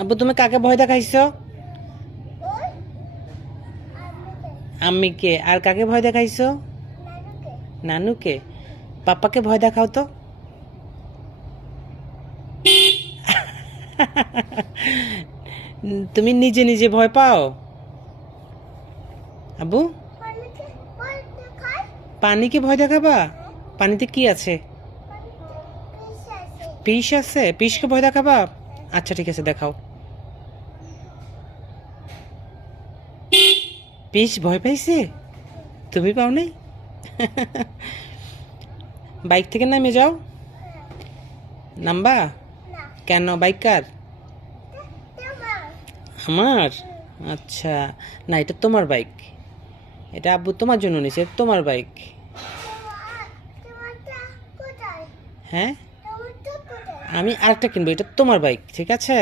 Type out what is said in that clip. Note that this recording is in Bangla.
আব্বু তুমি কাকে ভয় দেখাইছো? আম্মিকে। আর কাকে ভয় দেখাইছো? নানুকে। পাপ্পাকে ভয় দেখাও তো। তুমি নিজে নিজে ভয় পাও আব্বু? পানিকে ভয় দেখাবা? পানিতে কি আছে? পিস আছে, পিসকে ভয় দেখাবা? আচ্ছা ঠিক আছে, দেখাও। পিস ভয় পাইছে, তুমি পাও নাই? বাইক থেকে নামে যাও। নামবা? কেন, বাইক কার? আমার? আচ্ছা, না এটা তোমার বাইক, এটা আব্বু তোমার জন্য নিছে, এটা তোমার বাইক। হ্যাঁ, আমি আরেকটা কিনবো, এটা তোমার বাইক, ঠিক আছে?